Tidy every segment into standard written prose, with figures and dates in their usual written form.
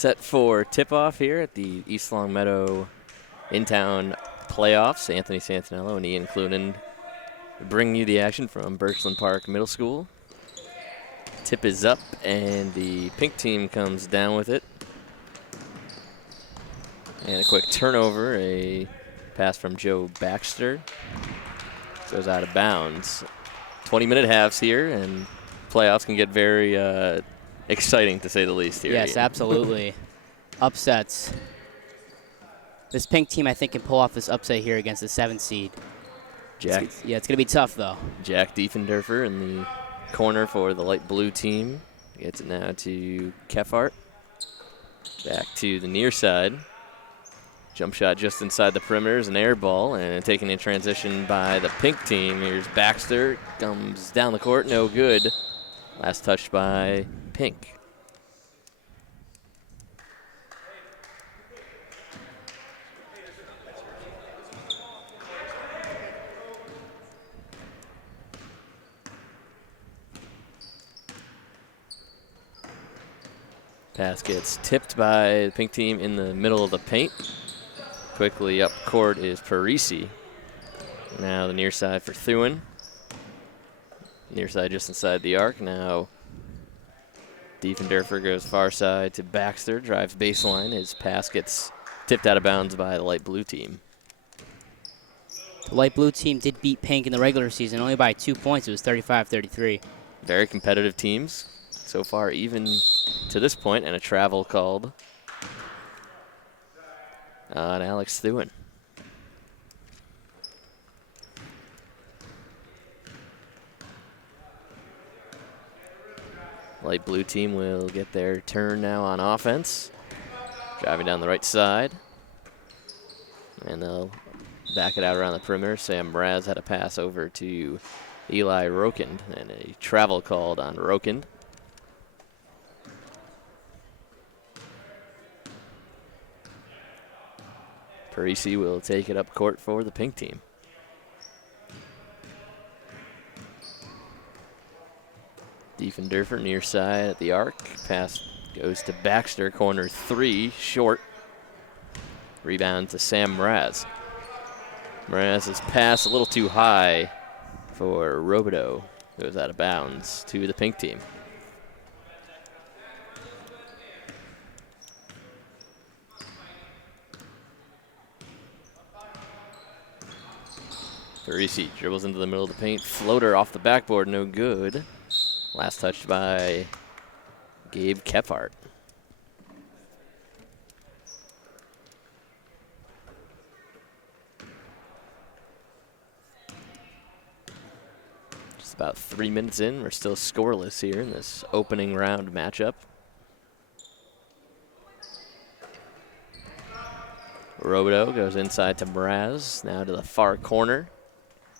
Set for tip-off here at the East Longmeadow in-town playoffs. Anthony Santinello and Ian Clunan bringing you the action from Birchland Park Middle School. Tip is up, and the pink team comes down with it. And a quick turnover, a pass from Joe Baxter. Goes out of bounds. 20-minute halves here, and playoffs can get very exciting, to say the least here. Yes, absolutely. Upsets. This pink team, I think, can pull off this upset here against the 7th seed. Jack. It's going to be tough, though. Jack Diefendorfer in the corner for the light blue team. Gets it now to Kefart. Back to the near side. Jump shot just inside the perimeter is an air ball, and taken in transition by the pink team. Here's Baxter. Comes down the court, no good. Last touched by pink. Pass gets tipped by the pink team in the middle of the paint. Quickly up court is Parisi. Now the near side for Thuin. Near side just inside the arc. Now Diefendorfer goes far side to Baxter. Drives baseline. His pass gets tipped out of bounds by the light blue team. The light blue team did beat pink in the regular season, only by 2 points. It was 35-33. Very competitive teams so far, even to this point, and a travel called on Alex Thuin. Light blue team will get their turn now on offense. Driving down the right side. And they'll back it out around the perimeter. Sam Mraz had a pass over to Eli Rokind, and a travel called on Rokind. Parisi will take it up court for the pink team. Diefendorfer near side at the arc. Pass goes to Baxter, corner 3, short. Rebound to Sam Mraz. Mraz's pass a little too high for Robideau. Goes out of bounds to the pink team. Parisi dribbles into the middle of the paint. Floater off the backboard, no good. Last touched by Gabe Kefart. Just about 3 minutes in. We're still scoreless here in this opening round matchup. Robideau goes inside to Mraz. Now to the far corner.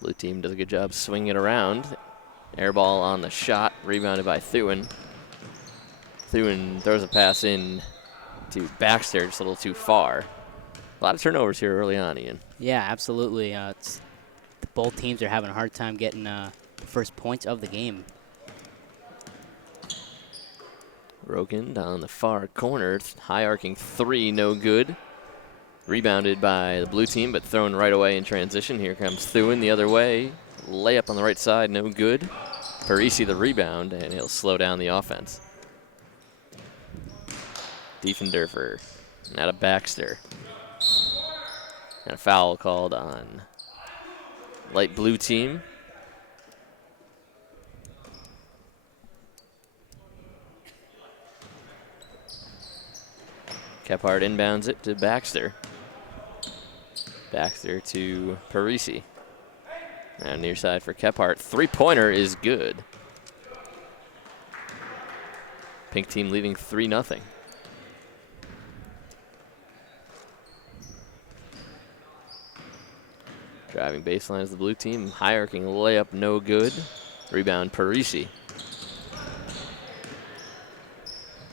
Blue team does a good job swinging it around. Air ball on the shot, rebounded by Thuin. Thuin throws a pass in to Baxter, just a little too far. A lot of turnovers here early on, Ian. Yeah, absolutely. Both teams are having a hard time getting the first points of the game. Rokind on the far corner, high arcing 3, no good. Rebounded by the blue team, but thrown right away in transition. Here comes Thuin the other way. Layup on the right side, no good. Parisi the rebound, and he'll slow down the offense. Diefendorfer, now to Baxter. And a foul called on light blue team. Kephart inbounds it to Baxter. Baxter to Parisi. Now near side for Kephart. Three-pointer is good. Pink team leading 3-0. Driving baseline is the blue team. High arcing layup, no good. Rebound Parisi.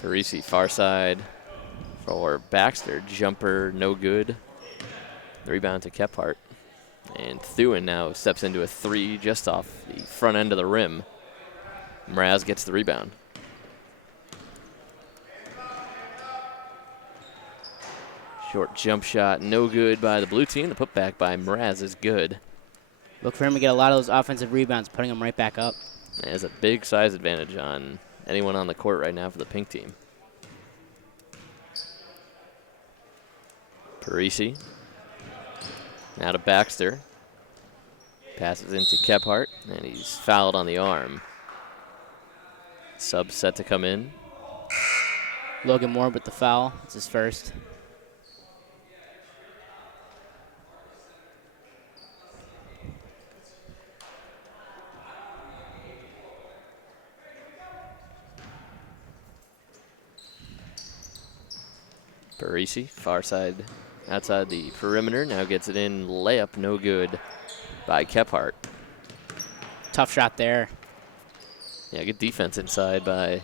Parisi far side for Baxter. Jumper, no good. Rebound to Kephart. And Thuin now steps into a 3 just off the front end of the rim. Mraz gets the rebound. Short jump shot, no good by the blue team. The putback by Mraz is good. Look for him to get a lot of those offensive rebounds, putting him right back up. He has a big size advantage on anyone on the court right now for the pink team. Parisi. Now to Baxter. Passes into Kephart, and he's fouled on the arm. Sub set to come in. Logan Moore with the foul. It's his first. Parisi, far side, outside the perimeter, now gets it in. Layup, no good by Kephart. Tough shot there. Yeah, good defense inside by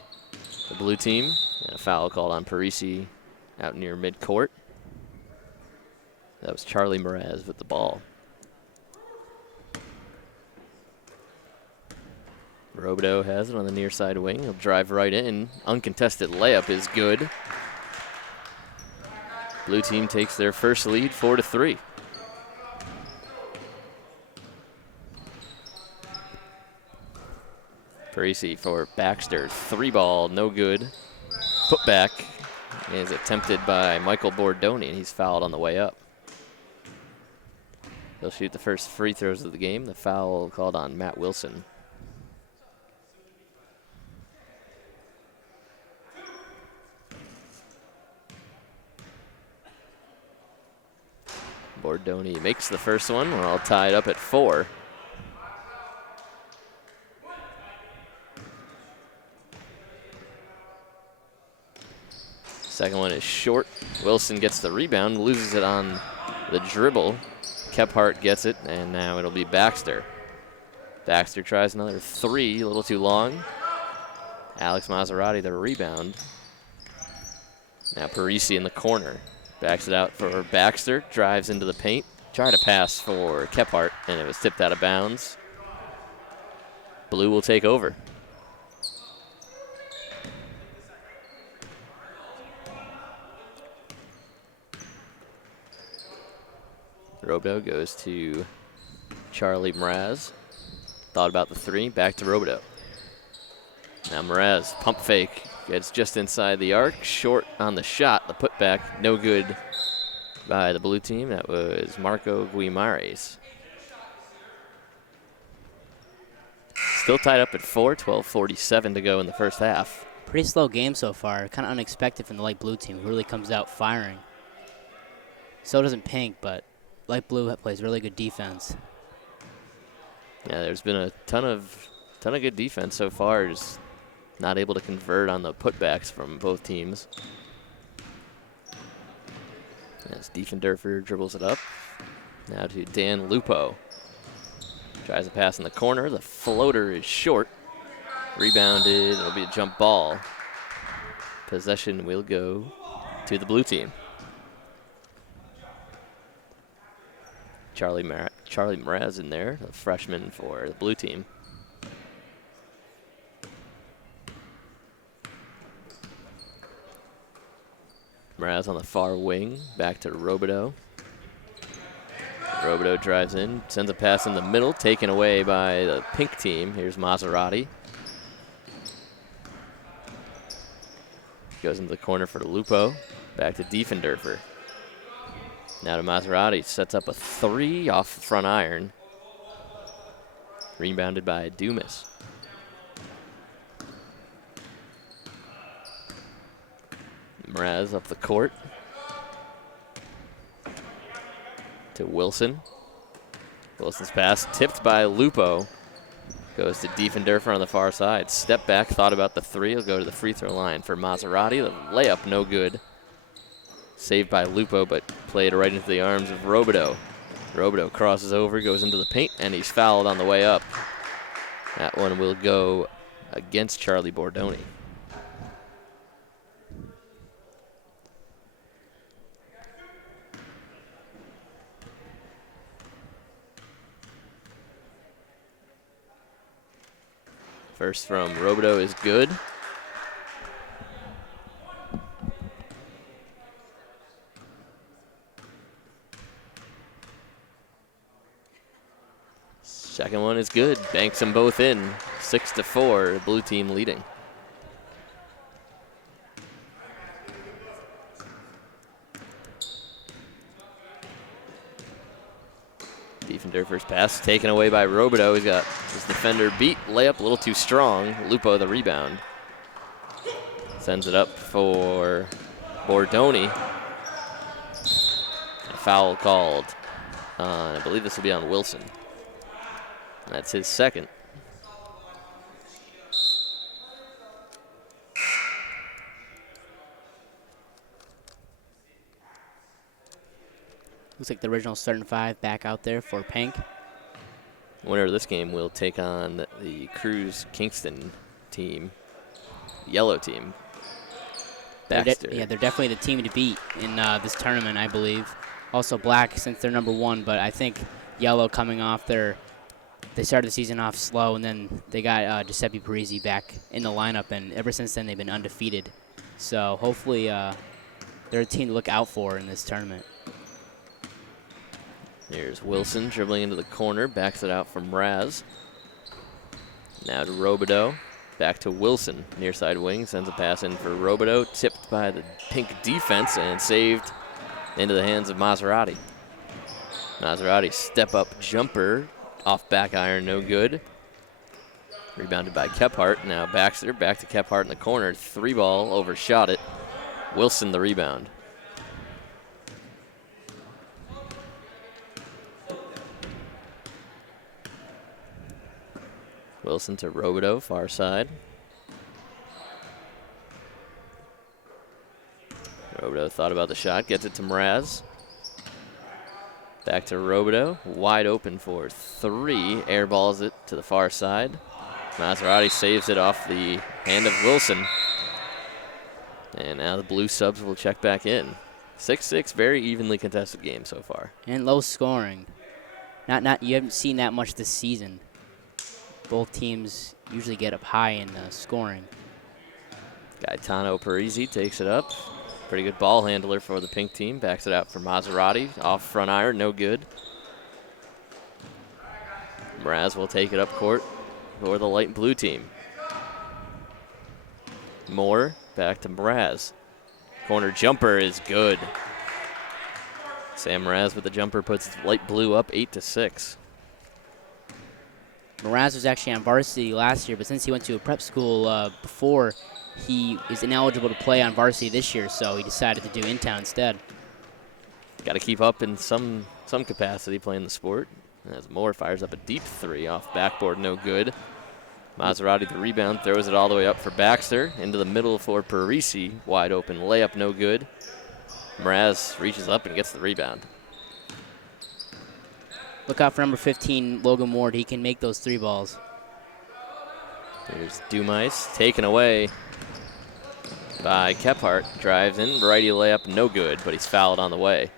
the blue team. And a foul called on Parisi out near midcourt. That was Charlie Mraz with the ball. Robideau has it on the near side wing. He'll drive right in. Uncontested layup is good. Blue team takes their first lead, 4-3. Parisi for Baxter. 3-ball, no good. Putback is attempted by Michael Bordoni, and he's fouled on the way up. He'll shoot the first free throws of the game. The foul called on Matt Wilson. Bordoni makes the first one. We're all tied up at 4. Second one is short. Wilson gets the rebound, loses it on the dribble. Kephart gets it, and now it'll be Baxter. Baxter tries another 3, a little too long. Alex Maserati the rebound. Now Parisi in the corner. Backs it out for Baxter, drives into the paint. Tried to pass for Kephart, and it was tipped out of bounds. Blue will take over. Robideau goes to Charlie Mraz. Thought about the 3, back to Robideau. Now Mraz, pump fake, gets just inside the arc, short on the shot. The putback, no good by the blue team. That was Marco Guimares. Still tied up at 4, 12:47 to go in the first half. Pretty slow game so far. Kind of unexpected from the light blue team, who really comes out firing. So doesn't pink, but light blue plays really good defense. Yeah, there's been a ton of good defense so far. Just not able to convert on the putbacks from both teams. As Diefendorfer dribbles it up. Now to Dan Lupo. Tries a pass in the corner. The floater is short. Rebounded. It'll be a jump ball. Possession will go to the blue team. Charlie Mraz in there, the freshman for the blue team. Mraz on the far wing, back to Robideau. Robideau drives in, sends a pass in the middle, taken away by the pink team. Here's Maserati. Goes into the corner for Lupo, back to Diefendorfer. Now to Maserati, sets up a 3 off the front iron. Rebounded by Dumas. Mraz up the court. To Wilson. Wilson's pass tipped by Lupo. Goes to Diefendorfer on the far side. Step back, thought about the 3. He'll go to the free throw line for Maserati. The layup, no good. Saved by Lupo, but played right into the arms of Robideau. Robideau crosses over, goes into the paint, and he's fouled on the way up. That one will go against Charlie Bordoni. First from Robideau is good. Second one is good. Banks them both in. 6-4, blue team leading. Diefendorfer's pass taken away by Robideau. He's got his defender beat. Layup a little too strong. Lupo the rebound. Sends it up for Bordoni. A foul called. I believe this will be on Wilson. That's his second. Looks like the original starting five back out there for Pink. Winner of this game will take on the Cruz Kingston team, yellow team. Baxter. They're definitely the team to beat in this tournament, I believe. Also black since they're number one, but I think yellow coming off they started the season off slow, and then they got Giuseppe Parisi back in the lineup, and ever since then they've been undefeated. So hopefully they're a team to look out for in this tournament. Here's Wilson dribbling into the corner, backs it out from Mraz. Now to Robideau, back to Wilson, near side wing, sends a pass in for Robideau, tipped by the Pink defense and saved into the hands of Maserati. Maserati step up jumper, off back iron, no good. Rebounded by Kephart. Now Baxter back to Kephart in the corner, 3-ball, overshot it. Wilson the rebound. Wilson to Robideau, far side. Robideau thought about the shot, gets it to Mraz. Back to Robideau, wide open for 3. Airballs it to the far side. Maserati saves it off the hand of Wilson. And now the blue subs will check back in. 6-6, very evenly contested game so far. And low scoring. You haven't seen that much this season. Both teams usually get up high in scoring. Gaetano Parisi takes it up. Pretty good ball handler for the Pink team. Backs it out for Maserati. Off front iron, no good. Mraz will take it up court for the light blue team. Moore back to Mraz. Corner jumper is good. Sam Mraz with the jumper puts light blue up 8-6. Mraz was actually on varsity last year, but since he went to a prep school before, he is ineligible to play on varsity this year, so he decided to do in-town instead. Got to keep up in some capacity playing the sport. As Moore fires up a deep 3 off backboard, no good. Maserati the rebound, throws it all the way up for Baxter. Into the middle for Parisi, wide open layup, no good. Mraz reaches up and gets the rebound. Look out for number 15, Logan Ward. He can make those 3 balls. Here's Dumais, taken away by Kephart. Drives in, righty layup, no good, but he's fouled on the way.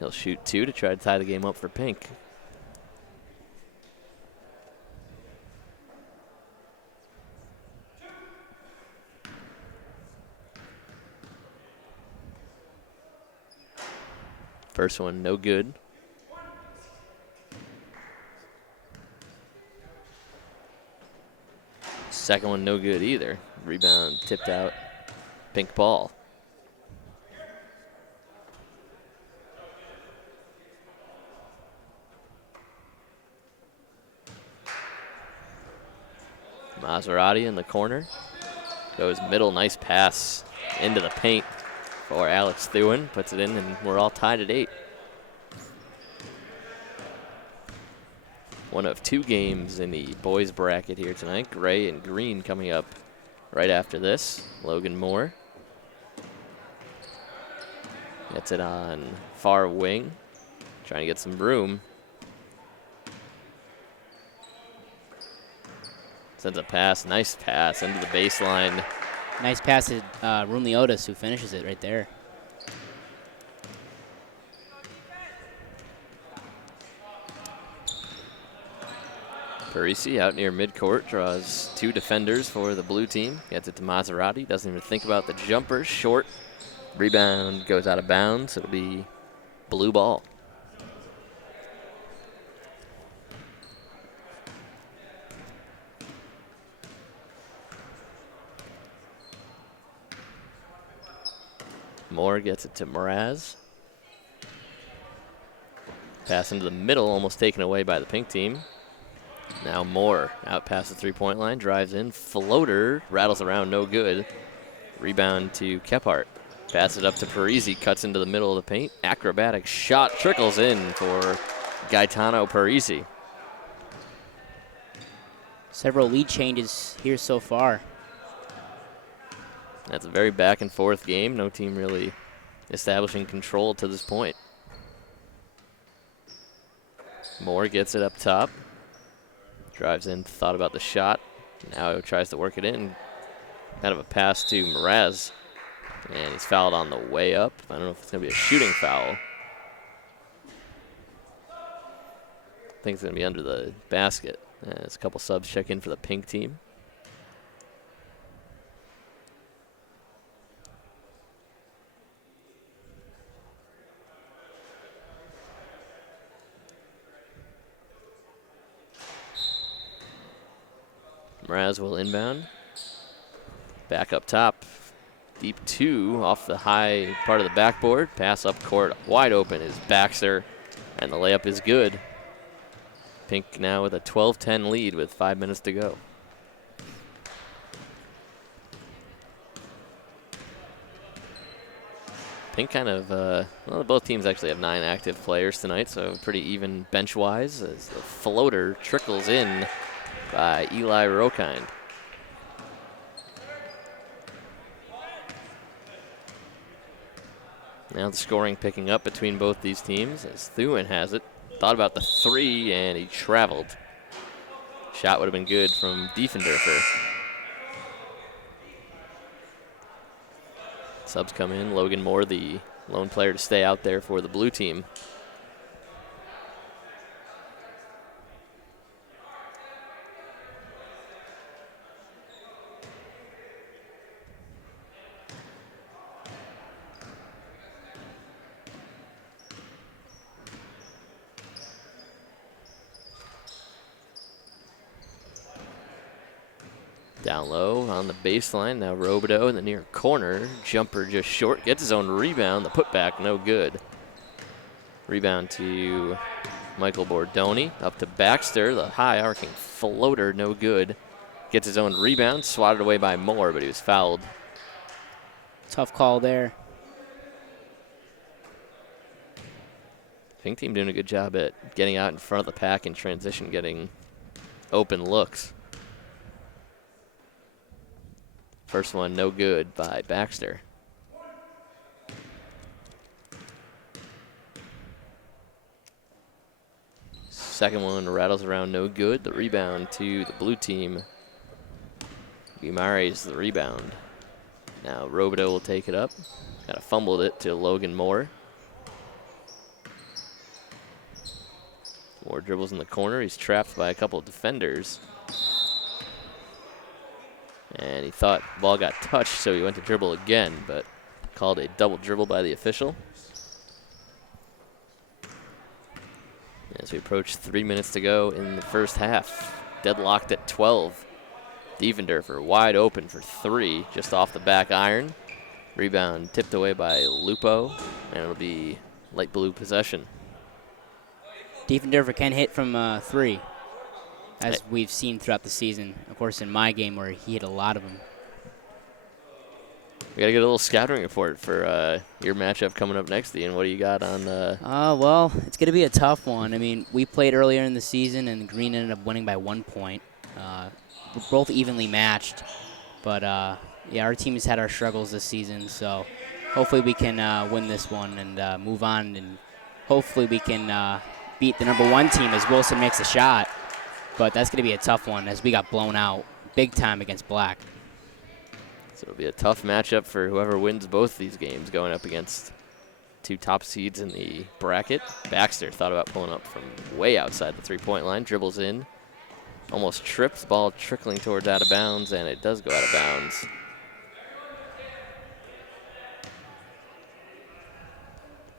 He'll shoot 2 to try to tie the game up for Pink. First one, no good. Second one, no good either. Rebound tipped out, Pink ball. Maserati in the corner. Goes middle, nice pass into the paint for Alex Thewin. Puts it in, and we're all tied at 8. One of 2 games in the boys bracket here tonight. Gray and green coming up right after this. Logan Moore gets it on far wing, trying to get some room. Sends a pass, nice pass into the baseline. Nice pass to Room Leotis, who finishes it right there. Parisi out near midcourt, draws 2 defenders for the blue team. Gets it to Maserati, doesn't even think about the jumper. Short, Rebound goes out of bounds. It'll be blue ball. Moore gets it to Mraz. Pass into the middle, almost taken away by the pink team. Now Moore out past the three-point line, drives in, floater, rattles around, no good. Rebound to Kephart. Pass it up to Parisi, cuts into the middle of the paint. Acrobatic shot trickles in for Gaetano Parisi. Several lead changes here so far. That's a very back and forth game. No team really establishing control to this point. Moore gets it up top. Drives in, thought about the shot. Now tries to work it in. Kind of a pass to Mraz. And he's fouled on the way up. I don't know if it's going to be a shooting foul. I think it's going to be under the basket. As a couple subs check in for the pink team. Mraz will inbound. Back up top. Deep two off the high part of the backboard. Pass up court. Wide open is Baxter. And the layup is good. Pink now with a 12-10 lead with 5 minutes to go. Pink kind of, well, both teams actually have 9 active players tonight, so pretty even bench-wise as the floater trickles in by Eli Rokind. Now the scoring picking up between both these teams as Thuin has it. Thought about the three, and he traveled. Shot would have been good from Diefendorfer. Subs come in. Logan Moore, the lone player to stay out there for the blue team. Down low on the baseline. Now Robideau in the near corner. Jumper just short. Gets his own rebound. The putback, no good. Rebound to Michael Bordoni. Up to Baxter. The high arcing floater, no good. Gets his own rebound. Swatted away by Moore, but he was fouled. Tough call there. Pink team doing a good job at getting out in front of the pack in transition, getting open looks. First one, no good by Baxter. Second one rattles around, no good. The rebound to the blue team. Guimaraes the rebound. Now Robideau will take it up. Kind of fumbled it to Logan Moore. Moore dribbles in the corner. He's trapped by a couple of defenders. And he thought the ball got touched, so he went to dribble again, but called a double dribble by the official. As we approach 3 minutes to go in the first half. Deadlocked at 12. Diefendorfer wide open for three, just off the back iron. Rebound tipped away by Lupo, and it'll be light blue possession. Diefendorfer can hit from three, as we've seen throughout the season. Of course, in my game where he hit a lot of them. We got to get a little scouting report for your matchup coming up next, Ian. What do you got on? Well, it's going to be a tough one. I mean, we played earlier in the season, and Green ended up winning by 1 point. We're both evenly matched, but yeah, our team has had our struggles this season, so hopefully we can win this one and move on, and hopefully we can beat the #1 team as Wilson makes a shot. But that's going to be a tough one as we got blown out big time against Black. So it'll be a tough matchup for whoever wins both these games, going up against two top seeds in the bracket. Baxter thought about pulling up from way outside the three-point line, dribbles in, almost trips, ball trickling towards out of bounds, and it does go out of bounds.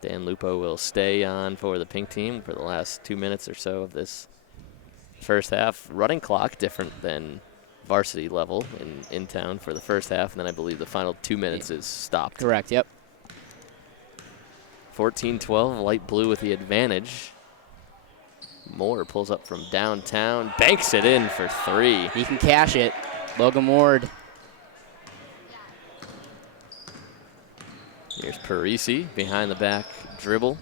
Dan Lupo will stay on for the pink team for the last 2 minutes or so of this first half. Running clock different than varsity level in town for the first half, and then I believe the final 2 minutes is stopped. Correct, yep. 14-12, light blue with the advantage. Moore pulls up from downtown, banks it in for 3. He can cash it. Logan Ward. Here's Parisi, behind the back dribble.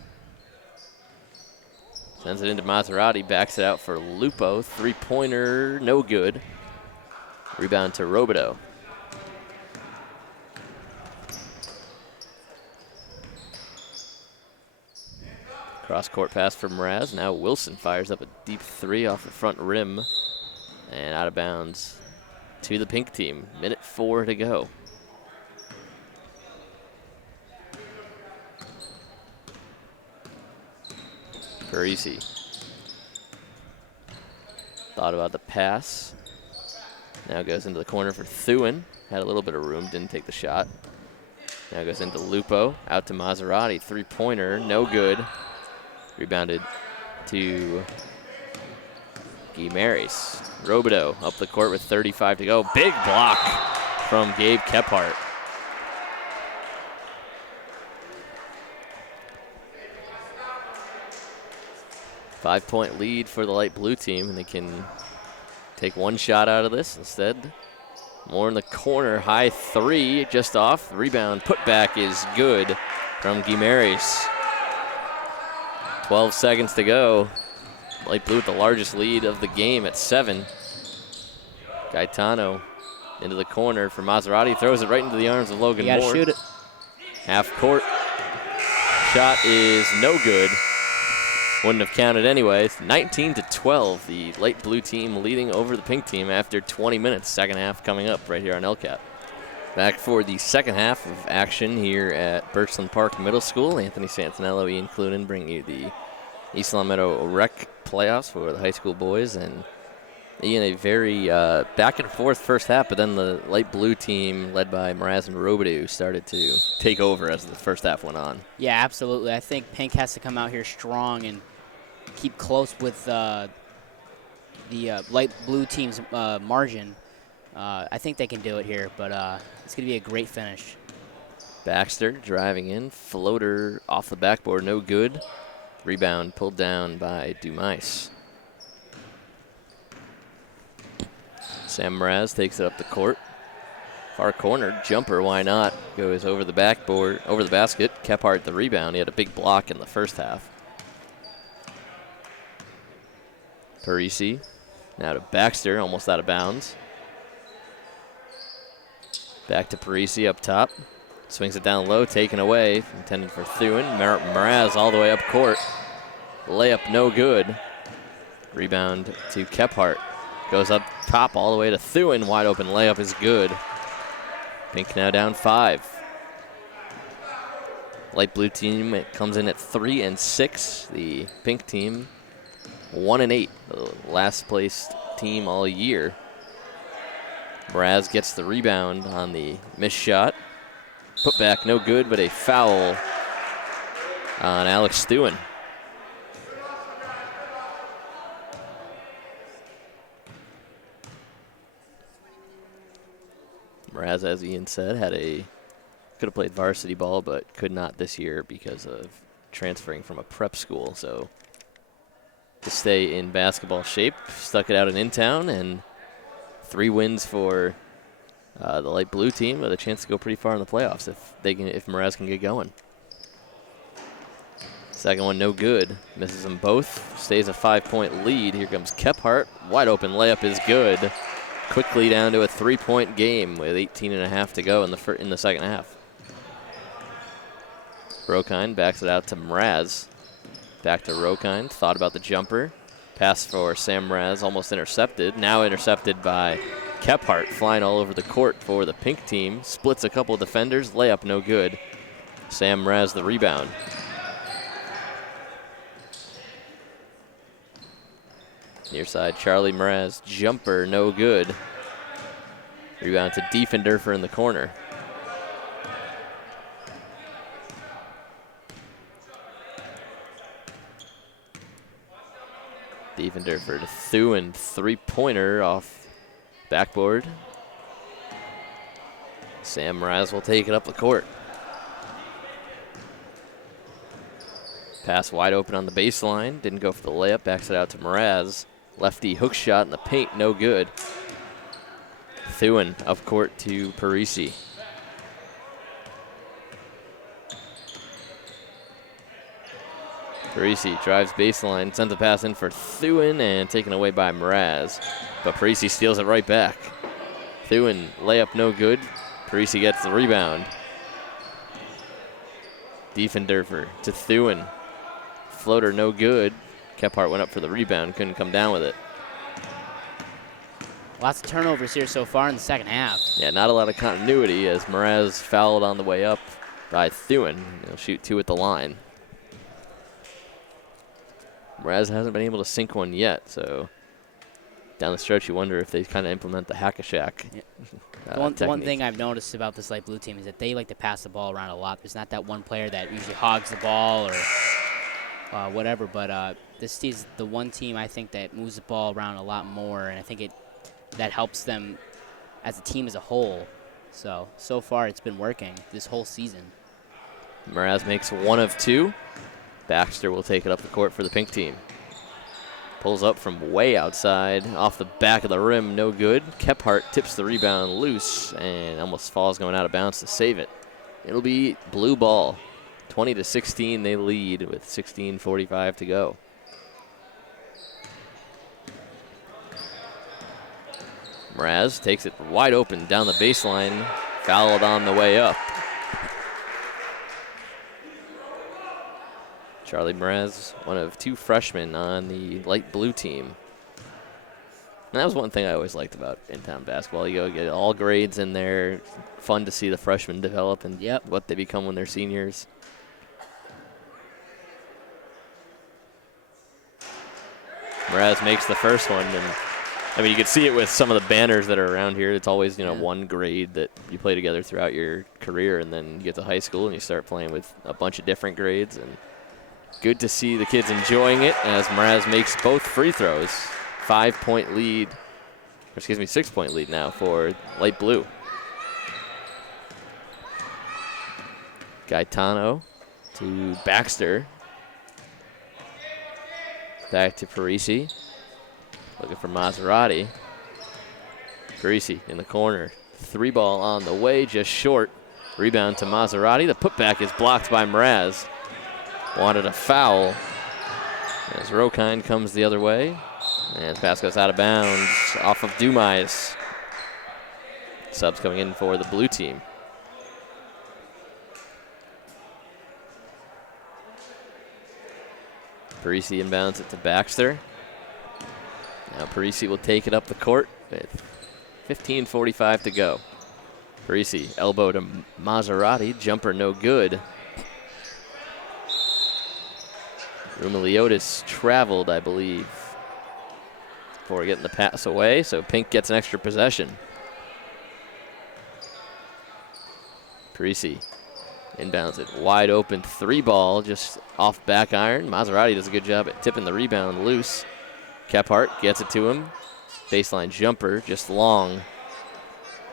Sends it into Maserati, backs it out for Lupo. 3-pointer, no good. Rebound to Robideau. Cross-court pass for Mraz. Now Wilson fires up a deep 3 off the front rim. And out of bounds to the pink team. Minute 4 to go. Parisi. Thought about the pass. Now goes into the corner for Thuin. Had a little bit of room, didn't take the shot. Now goes into Lupo. Out to Maserati. 3-pointer, no good. Rebounded to Guimares. Robideau up the court with 35 to go. Big block from Gabe Kephart. Five-point lead for the light blue team, and they can take one shot out of this instead. More in the corner, high 3, just off. Rebound, putback is good from Guimares. 12 seconds to go. Light blue with the largest lead of the game at 7. Gaetano into the corner for Maserati, throws it right into the arms of Logan Moore. You gotta shoot it. Half court. Shot is no good. Wouldn't have counted anyway. 19-12, the light blue team leading over the pink team after 20 minutes. Second half coming up right here on LCAT. Back for the second half of action here at Birchland Park Middle School. Anthony Santinello, Ian Clunan bring you the East Long Meadow Rec playoffs for the high school boys. And Ian, a very back and forth first half, but then the light blue team led by Mraz and Robideau started to take over as the first half went on. Yeah, absolutely. I think Pink has to come out here strong and keep close with the light blue team's margin. I think they can do it here, but it's going to be a great finish. Baxter driving in, floater off the backboard, no good. Rebound pulled down by Dumais. Sam Mraz takes it up the court. Far corner, jumper, why not? Goes over the backboard, over the basket. Kephart the rebound. He had a big block in the first half. Parisi, now to Baxter, almost out of bounds. Back to Parisi up top. Swings it down low, taken away. Intended for Thuin. Mraz all the way up court. Layup no good. Rebound to Kephart. Goes up top all the way to Thuin. Wide open layup is good. Pink now down 5. Light blue team, it comes in at 3-6. The pink team 1-8. The last placed team all year. Mraz gets the rebound on the missed shot. Put back no good, but a foul on Alex Thuin. Mraz, as Ian said, could have played varsity ball, but could not this year because of transferring from a prep school. So to stay in basketball shape, stuck it out in town, and 3 wins for the light blue team with a chance to go pretty far in the playoffs if Mraz can get going. Second one no good. Misses them both. Stays a 5-point lead. Here comes Kephart. Wide open layup is good. Quickly down to a 3-point game with 18.5 to go in the second half. Rokine backs it out to Mraz. Back to Rokine. Thought about the jumper. Pass for Sam Mraz, almost intercepted. Now intercepted by Kephart, flying all over the court for the pink team. Splits a couple of defenders. Layup no good. Sam Mraz the rebound. Near side, Charlie Mraz, jumper, no good. Rebound to Diefenderfer in the corner. Diefenderfer to Thuin, three-pointer off backboard. Sam Mraz will take it up the court. Pass wide open on the baseline. Didn't go for the layup. Backs it out to Mraz. Lefty hook shot in the paint. No good. Thuin up court to Parisi. Parisi drives baseline. Sends a pass in for Thuin and taken away by Mraz. But Parisi steals it right back. Thuin layup no good. Parisi gets the rebound. Diefenderfer to Thuin. Floater no good. Kephart went up for the rebound, couldn't come down with it. Lots of turnovers here so far in the second half. Yeah, not a lot of continuity as Mraz fouled on the way up by Thuin. He'll shoot two at the line. Mraz hasn't been able to sink one yet, so down the stretch you wonder if they kind of implement the hack-a-shack. Yeah. The one thing I've noticed about this light blue team is that they like to pass the ball around a lot. There's not that one player that usually hogs the ball or whatever, but this is the one team I think that moves the ball around a lot more, and I think that helps them as a team as a whole. So far it's been working this whole season. Mraz makes one of two. Baxter will take it up the court for the pink team. Pulls up from way outside, off the back of the rim, no good. Kephart tips the rebound loose and almost falls going out of bounds to save it. It'll be blue ball. 20-16, they lead with 16:45 to go. Mraz takes it wide open down the baseline, fouled on the way up. Charlie Mraz, one of two freshmen on the light blue team. And that was one thing I always liked about in-town basketball. You go get all grades in there. Fun to see the freshmen develop and what they become when they're seniors. Mraz makes the first one, and I mean you can see it with some of the banners that are around here. It's always one grade that you play together throughout your career, and then you get to high school and you start playing with a bunch of different grades. And good to see the kids enjoying it as Mraz makes both free throws. 5-point lead, or excuse me, 6-point lead now for light blue. Gaetano to Baxter. Back to Parisi. Looking for Maserati. Parisi in the corner. Three ball on the way, just short. Rebound to Maserati. The putback is blocked by Mraz. Wanted a foul as Rokine comes the other way. And the pass goes out of bounds off of Dumais. Subs coming in for the blue team. Parisi inbounds it to Baxter. Now Parisi will take it up the court with 15:45 to go. Parisi elbow to Maserati. Jumper no good. Rumiliotis traveled, I believe, before getting the pass away, so Pink gets an extra possession. Parisi inbounds it wide open, three ball, just off back iron. Maserati does a good job at tipping the rebound loose. Kephart gets it to him. Baseline jumper, just long.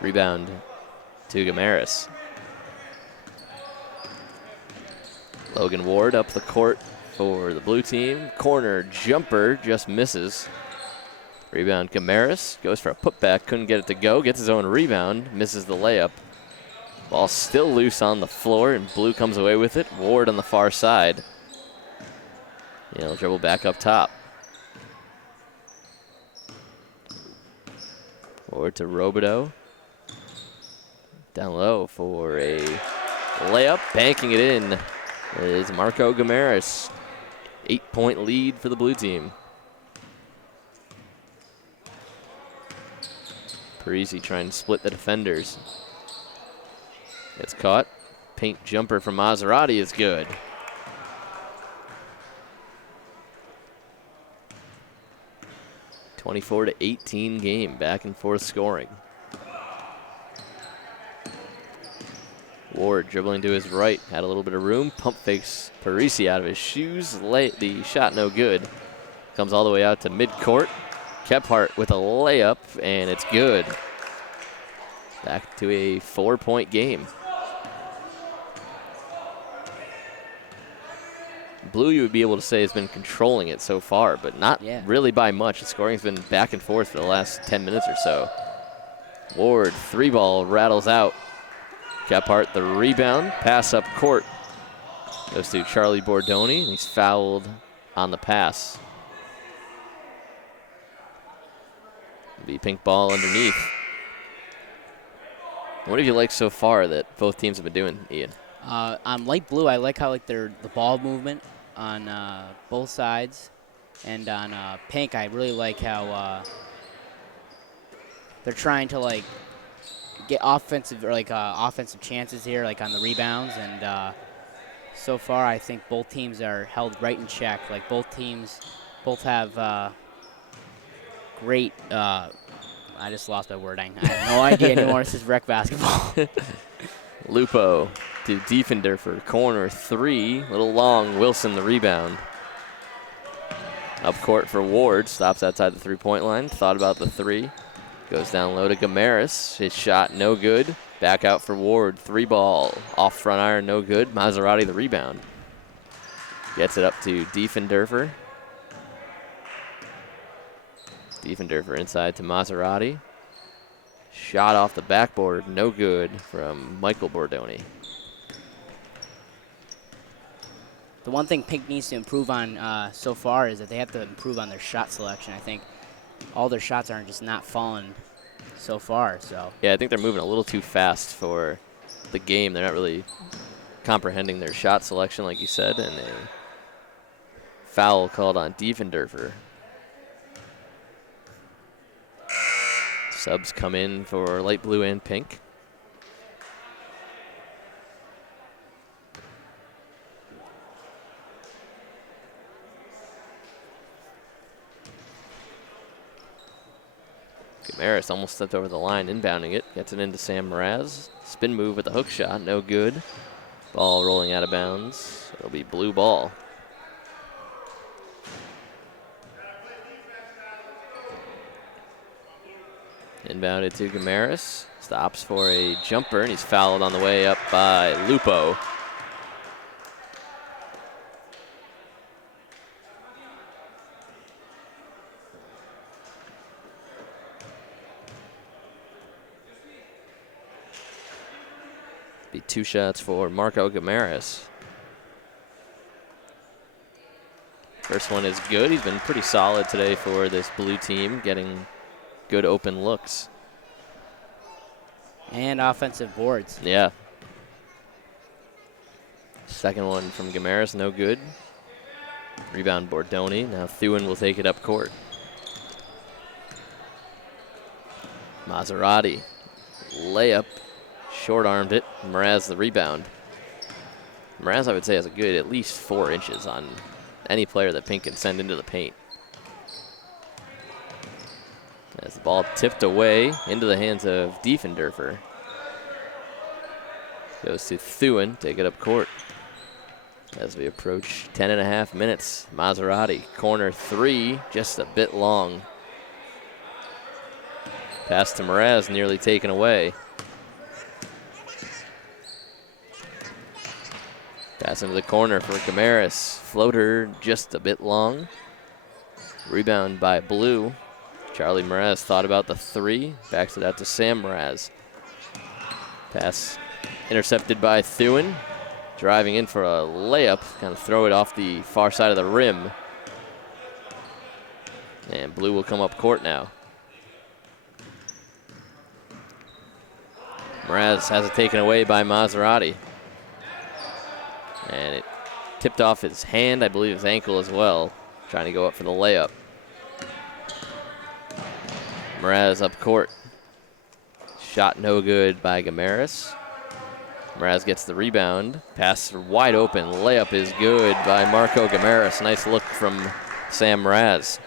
Rebound to Gamaris. Logan Ward up the court for the blue team. Corner jumper just misses. Rebound Gamaris goes for a putback, couldn't get it to go. Gets his own rebound, misses the layup. Ball still loose on the floor, and blue comes away with it. Ward on the far side. He'll dribble back up top. Ward to Robideau. Down low for a layup. Banking it in is Marco Gamaris. 8-point lead for the blue team. Parisi trying to split the defenders. It's caught. Paint jumper from Maserati is good. (24-18) game, back and forth scoring. Ward dribbling to his right, had a little bit of room, pump fakes Parisi out of his shoes, the shot no good. Comes all the way out to midcourt. Kephart with a layup, and it's good. Back to a 4-point game. Blue, you would be able to say, has been controlling it so far, but not really by much. The scoring's been back and forth for the last 10 minutes or so. Ward, 3-ball, rattles out. Kephart, the rebound, pass up court. Goes to Charlie Bordoni, and he's fouled on the pass. Be pink ball underneath. What have you liked so far that both teams have been doing, Ian? On light blue, I like how the ball movement on both sides, and on pink, I really like how they're trying to get offensive offensive chances here, like on the rebounds, and so far I think both teams are held right in check. Like both teams, have great. I just lost my wording. I have no idea anymore. This is rec basketball. Lupo to Defender for corner 3. Little long. Wilson the rebound. Up court for Ward. Stops outside the 3-point line. Thought about the 3. Goes down low to Gamaris. His shot no good. Back out for Ward. 3-ball. Off front iron no good. Maserati the rebound. Gets it up to Defender. Defender inside to Maserati. Shot off the backboard, no good from Michael Bordoni. The one thing Pink needs to improve on so far is that they have to improve on their shot selection. I think all their shots aren't just not falling so far. So yeah, I think they're moving a little too fast for the game. They're not really comprehending their shot selection, like you said, and a foul called on Defender. Subs come in for light blue and pink. Gamaris almost stepped over the line, inbounding it. Gets it into Sam Mraz. Spin move with the hook shot, no good. Ball rolling out of bounds. It'll be blue ball. Inbounded to Gamaris. Stops for a jumper, and he's fouled on the way up by Lupo. Be 2 shots for Marco Gamaris. First one is good. He's been pretty solid today for this blue team, getting good open looks. And offensive boards. Yeah. Second one from Gamaris, no good. Rebound Bordoni. Now Thuin will take it up court. Maserati. Layup. Short-armed it. Mraz the rebound. Mraz, I would say, has a good at least 4 inches on any player that Pink can send into the paint. As the ball tipped away into the hands of Diefenderfer. Goes to Thuin, take it up court. As we approach 10.5 minutes, Maserati, corner 3, just a bit long. Pass to Mraz, nearly taken away. Pass into the corner for Gamaris. Floater just a bit long. Rebound by Blue. Charlie Mraz thought about the 3. Backs it out to Sam Mraz. Pass intercepted by Thuin. Driving in for a layup. Kind of throw it off the far side of the rim. And Blue will come up court now. Mraz has it taken away by Maserati. And it tipped off his hand, I believe his ankle as well. Trying to go up for the layup. Mraz up court. Shot no good by Gamaris. Mraz gets the rebound. Pass wide open. Layup is good by Marco Gamaris. Nice look from Sam Mraz.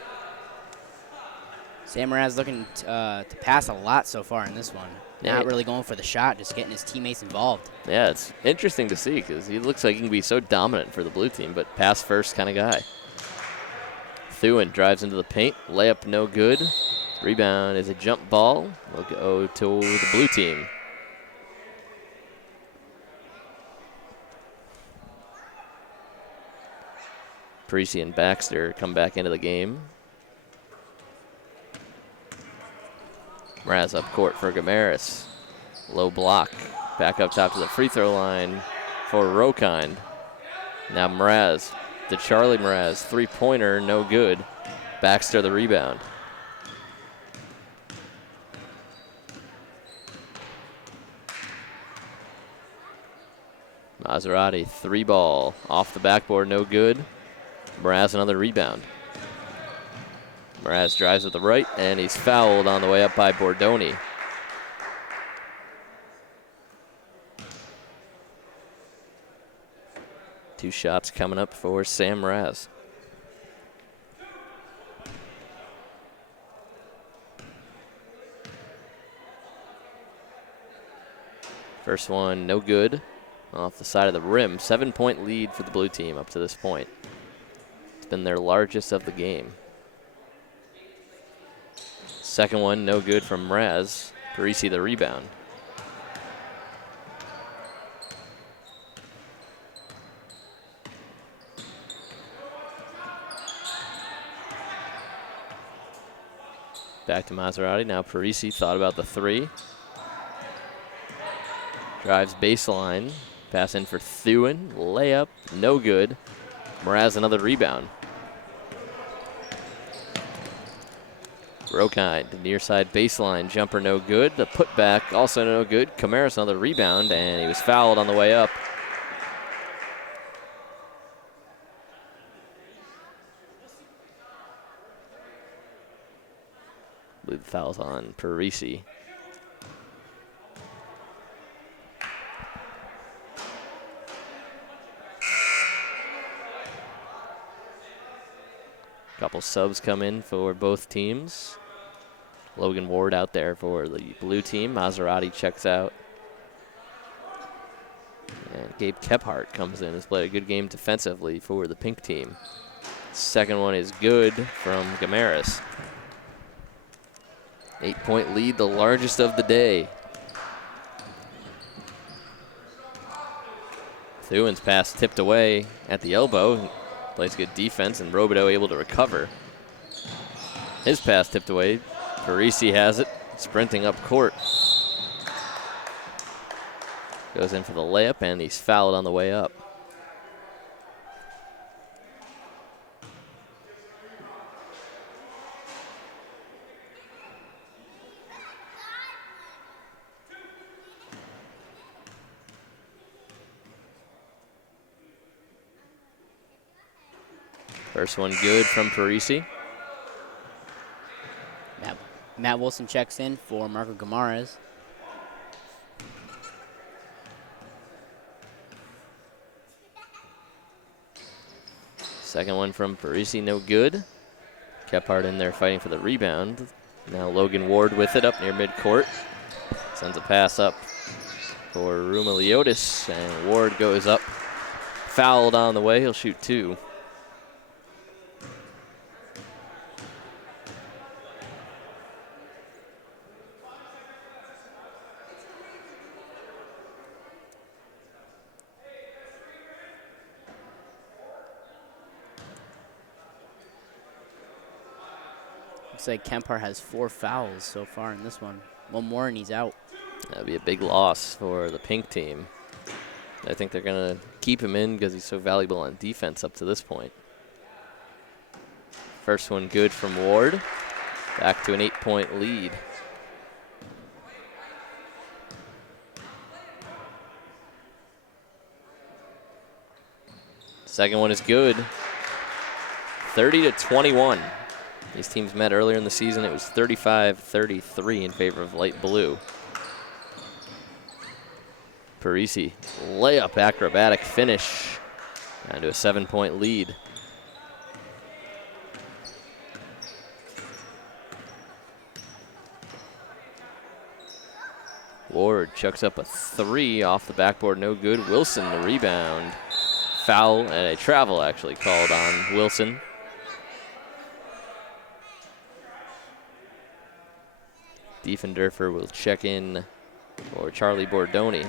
Sam Mraz looking to pass a lot so far in this one. Not really going for the shot, just getting his teammates involved. Yeah, it's interesting to see because he looks like he can be so dominant for the blue team, but pass first kind of guy. Thuin drives into the paint. Layup no good. Rebound is a jump ball. Will go to the blue team. Parisi and Baxter come back into the game. Mraz up court for Gamaris. Low block. Back up top to the free throw line for Rokind. Now Mraz, to Charlie Mraz. Three-pointer, no good. Baxter the rebound. Maserati, three ball. Off the backboard, no good. Mraz another rebound. Mraz drives with the right, and he's fouled on the way up by Bordoni. Two shots coming up for Sam Mraz. First one, no good. Off the side of the rim. 7-point lead for the blue team up to this point. It's been their largest of the game. Second one, no good from Mraz. Parisi the rebound. Back to Maserati. Now Parisi thought about the three. Drives baseline. Pass in for Thuin. Layup, no good. Mraz another rebound. Rokind, near side baseline. Jumper no good. The putback also no good. Camaris another rebound, and he was fouled on the way up. I believe the foul's on Parisi. Couple subs come in for both teams. Logan Ward out there for the blue team. Maserati checks out. And Gabe Kephart comes in. Has played a good game defensively for the pink team. Second one is good from Gamaris. 8-point lead, the largest of the day. Thuin's pass tipped away at the elbow. Plays good defense, and Robideau able to recover. His pass tipped away. Parisi has it, sprinting up court. Goes in for the layup, and he's fouled on the way up. First one good from Parisi. Matt Wilson checks in for Marco Gamares. Second one from Parisi, no good. Kephart in there fighting for the rebound. Now Logan Ward with it up near midcourt. Sends a pass up for Rumeliotis, and Ward goes up. Fouled on the way, he'll shoot two. Looks like Kempar has 4 fouls so far in this one. One more and he's out. That'd be a big loss for the pink team. I think they're going to keep him in because he's so valuable on defense up to this point. First one good from Ward. Back to an 8-point lead. Second one is good. 30-21. These teams met earlier in the season. It was 35-33 in favor of light blue. Parisi, layup, acrobatic finish. Down to a 7-point lead. Ward chucks up a 3 off the backboard, no good. Wilson the rebound. Foul and a travel actually called on Wilson. Diefendorfer will check in for Charlie Bordoni.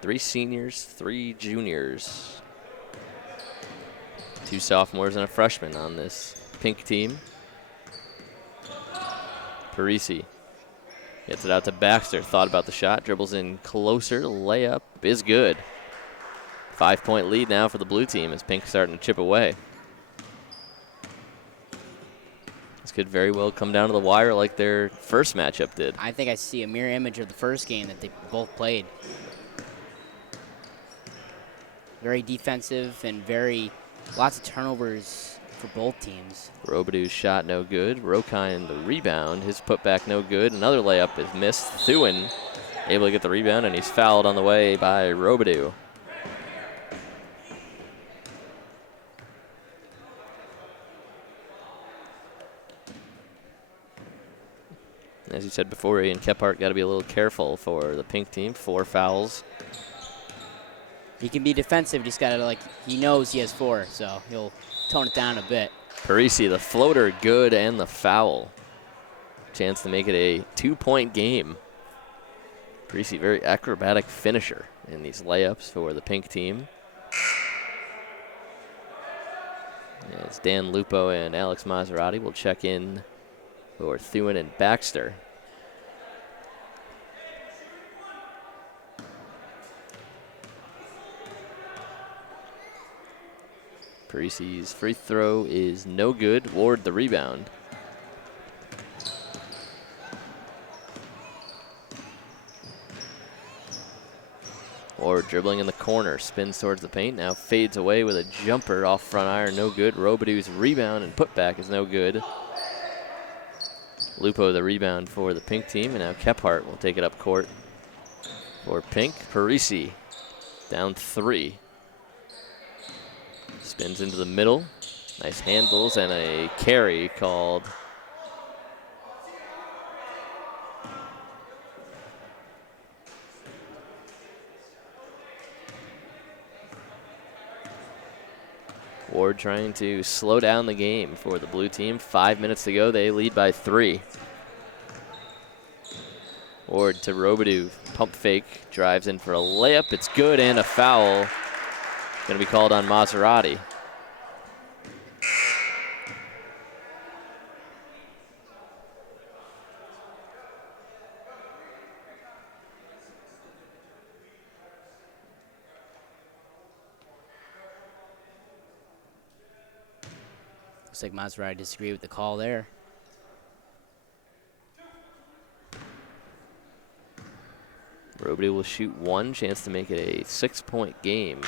3 seniors, 3 juniors. 2 sophomores and a freshman on this pink team. Parisi gets it out to Baxter. Thought about the shot, dribbles in closer. Layup is good. 5-point lead now for the blue team as pink starting to chip away. This could very well come down to the wire like their first matchup did. I think I see a mirror image of the first game that they both played. Very defensive and lots of turnovers for both teams. Robidoux shot no good. Rokine the rebound. His putback no good. Another layup is missed. Thuin able to get the rebound, and he's fouled on the way by Robidoux. As you said before, Ian Kephart got to be a little careful for the pink team. 4 fouls. He can be defensive. He's got to, he knows he has 4, so he'll tone it down a bit. Parisi, the floater, good, and the foul. Chance to make it a 2-point game. Parisi, very acrobatic finisher in these layups for the pink team. As Dan Lupo and Alex Maserati will check in for Thuin and Baxter. Parisi's free throw is no good. Ward the rebound. Ward dribbling in the corner, spins towards the paint, now fades away with a jumper off front iron, no good. Robidoux's rebound and putback is no good. Lupo the rebound for the pink team, and now Kephart will take it up court for pink. Parisi down 3. Spins into the middle. Nice handles and a carry called. Ward trying to slow down the game for the blue team. 5 minutes to go. They lead by 3. Ward to Robidoux. Pump fake. Drives in for a layup. It's good, and a foul. Going to be called on Maserati. Looks like Maserati disagreed with the call there. Robidoux will shoot 1, chance to make it a 6-point game.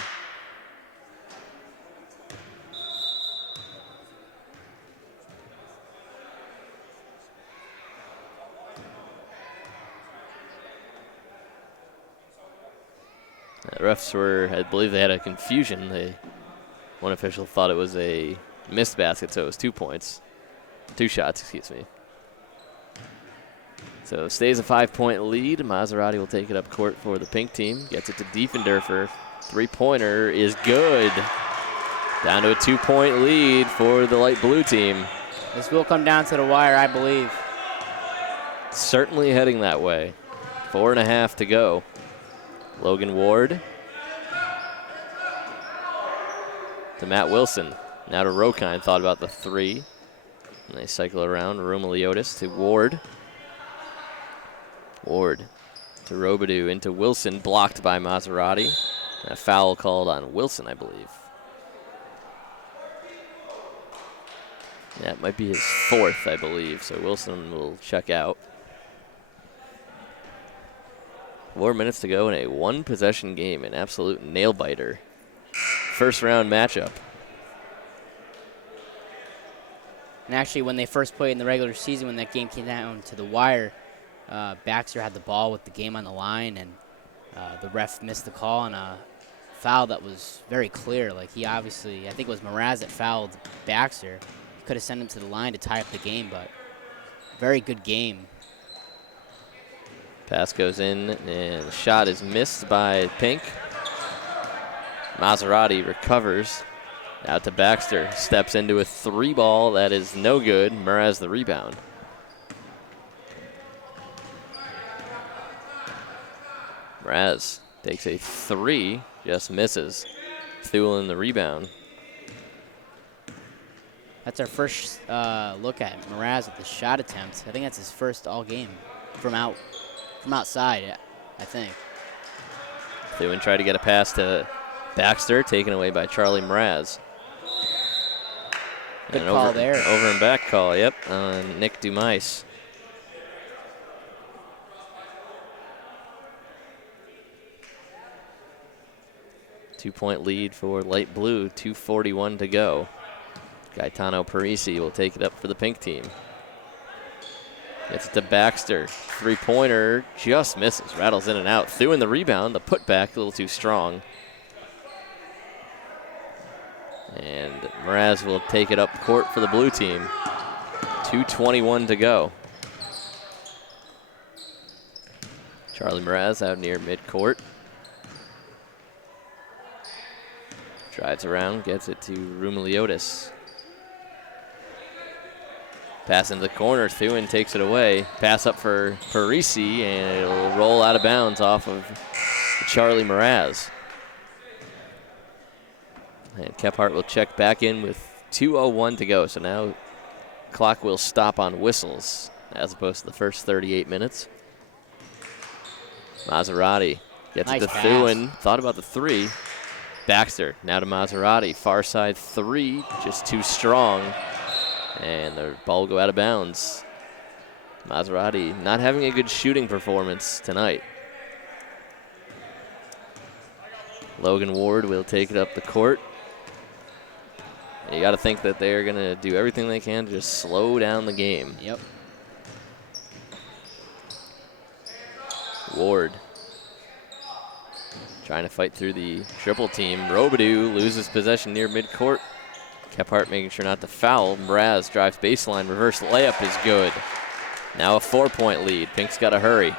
The refs I believe they had a confusion. One official thought it was a missed basket, so it was 2 points. 2 shots, excuse me. So stays a 5-point lead. Maserati will take it up court for the pink team. Gets it to Diefendorfer. 3-pointer is good. Down to a 2-point lead for the light blue team. This will come down to the wire, I believe. Certainly heading that way. 4.5 to go. Logan Ward to Matt Wilson. Now to Rokine. Thought about the 3. And they cycle around. Romeliotis to Ward. Ward to Robidoux into Wilson. Blocked by Maserati. A foul called on Wilson, I believe. That might be his 4th, I believe. So Wilson will check out. 4 minutes to go in a 1-possession game, an absolute nail-biter. First round matchup. And actually, when they first played in the regular season, when that game came down to the wire, Baxter had the ball with the game on the line, and the ref missed the call on a foul that was very clear. Like, he obviously, I think it was Mraz that fouled Baxter. He could have sent him to the line to tie up the game, but very good game. Pass goes in, and the shot is missed by Pink. Maserati recovers. Out to Baxter. Steps into a 3-ball. That is no good. Mraz the rebound. Mraz takes a 3, just misses. Thulin the rebound. That's our first look at Mraz at the shot attempt. I think that's his first all game from outside, I think. Thulin tried to get a pass to Baxter, taken away by Charlie Mraz. Good call there. Over and back call, yep, on Nick Dumais. Two-point lead for light blue, 2:41 to go. Gaetano Parisi will take it up for the pink team. Gets it to Baxter. Three-pointer just misses, rattles in and out. Threw in the rebound, the putback a little too strong. And Mraz will take it up court for the blue team. 2:21 to go. Charlie Mraz out near midcourt. Drives around, gets it to Rumeliotis. Pass into the corner, Thuin takes it away. Pass up for Parisi, and it'll roll out of bounds off of Charlie Mraz. And Kephart will check back in with 2:01 to go. So now clock will stop on whistles as opposed to the first 38 minutes. Maserati gets it to Thuin. Thought about the 3. Baxter now to Maserati. Far side 3, just too strong. And the ball will go out of bounds. Maserati not having a good shooting performance tonight. Logan Ward will take it up the court. And you got to think that they're going to do everything they can to just slow down the game. Yep. Ward trying to fight through the triple team. Robidoux loses possession near midcourt. Kephart making sure not to foul. Mraz drives baseline. Reverse layup is good. Now a 4-point lead. Pink's got to hurry.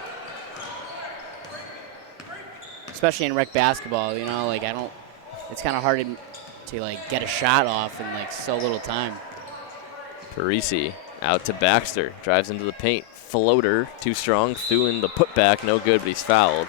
Especially in rec basketball, you know, like it's kind of hard to like get a shot off in like so little time. Parisi out to Baxter. Drives into the paint. Floater, too strong. Thuin the putback, no good, but he's fouled.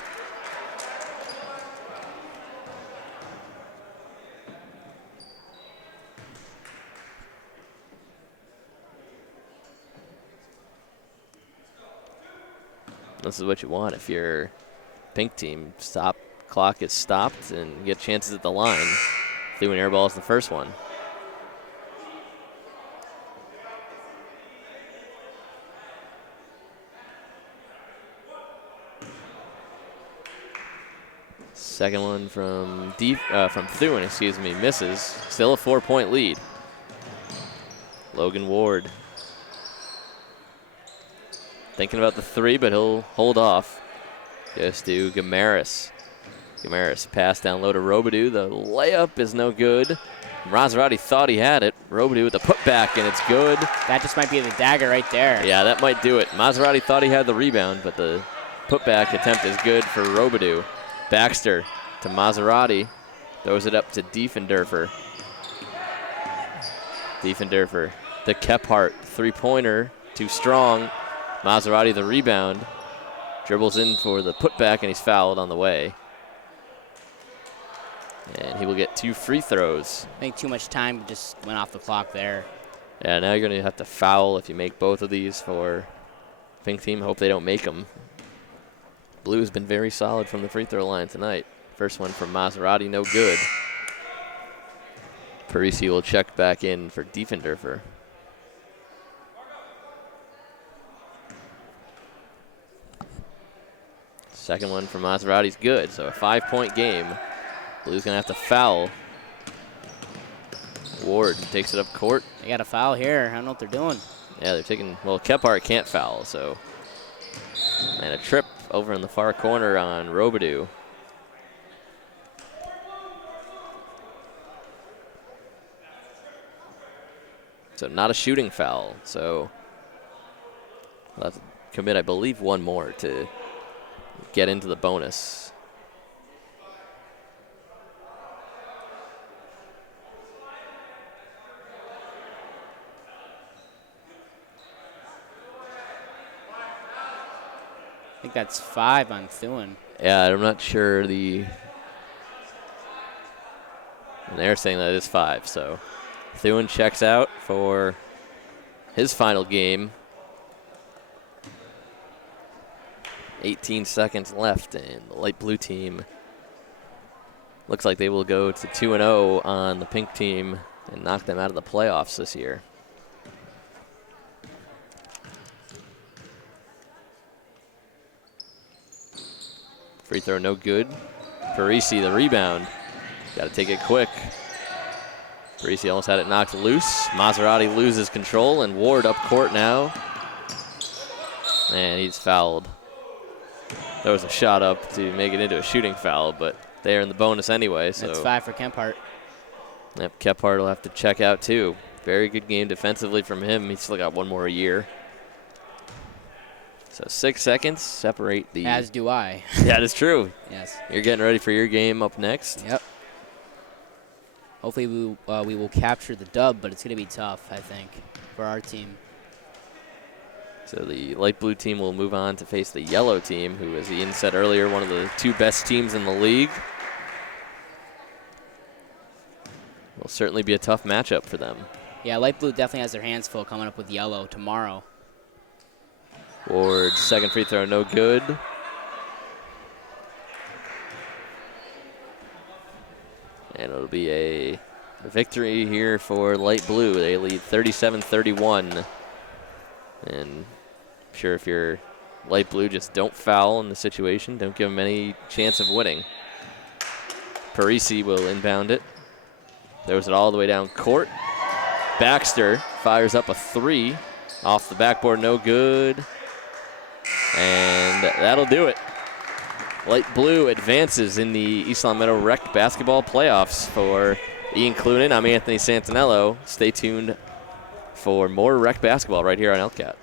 This is what you want if your pink team. Clock is stopped and you get chances at the line. Thuin airballs the first one. Second one from Thuin, excuse me, misses. Still a 4-point lead. Logan Ward thinking about the 3, but he'll hold off. Goes to Gamaris. Gamaris pass down low to Robidoux. The layup is no good. Maserati thought he had it. Robidoux with the putback, and it's good. That just might be the dagger right there. Yeah, that might do it. Maserati thought he had the rebound, but the putback attempt is good for Robidoux. Baxter to Maserati. Throws it up to Diefendorfer. Diefendorfer to Kephart. Three-pointer, too strong. Maserati the rebound. Dribbles in for the putback, and he's fouled on the way. And he will get 2 free throws. I think too much time just went off the clock there. Yeah, now you're going to have to foul if you make both of these for pink team. Hope they don't make them. Blue has been very solid from the free throw line tonight. First one from Maserati, no good. Parisi will check back in for Diefendorfer. Second one from Maserati's good, so a 5-point game. Blue's gonna have to foul. Ward takes it up court. They got a foul here. I don't know what they're doing. Yeah, they're taking, well, Kephart can't foul, so. And a trip over in the far corner on Robidoux. So not a shooting foul, so we'll have to commit, I believe, one more to get into the bonus. think that's 5 on Thune. Yeah, I'm not sure and they're saying that it is 5, so Thune checks out for his final game. 18 seconds left, and the light blue team looks like they will go to 2-0 on the pink team and knock them out of the playoffs this year. Free throw no good. Parisi the rebound. Got to take it quick. Parisi almost had it knocked loose. Maserati loses control, and Ward up court now. And he's fouled. There was a shot up to make it into a shooting foul, but they're in the bonus anyway. So that's 5 for Kemphart. Yep, Kephart will have to check out too. Very good game defensively from him. He's still got one more year. So 6 seconds separate the. As do I. Yeah, that's true. Yes. You're getting ready for your game up next. Yep. Hopefully we will capture the dub, but it's going to be tough, I think, for our team. So the light blue team will move on to face the yellow team, who, as Ian said earlier, one of the 2 best teams in the league. Will certainly be a tough matchup for them. Yeah, light blue definitely has their hands full coming up with yellow tomorrow. Ward's second free throw, no good. And it'll be a victory here for light blue. They lead 37-31. And I'm sure if you're light blue, just don't foul in the situation. Don't give them any chance of winning. Parisi will inbound it. Throws it all the way down court. Baxter fires up a 3 off the backboard, no good. And that'll do it. Light blue advances in the East Long Meadow Rec basketball playoffs. For Ian Clunan, I'm Anthony Santinello. Stay tuned for more Rec basketball right here on LCAT.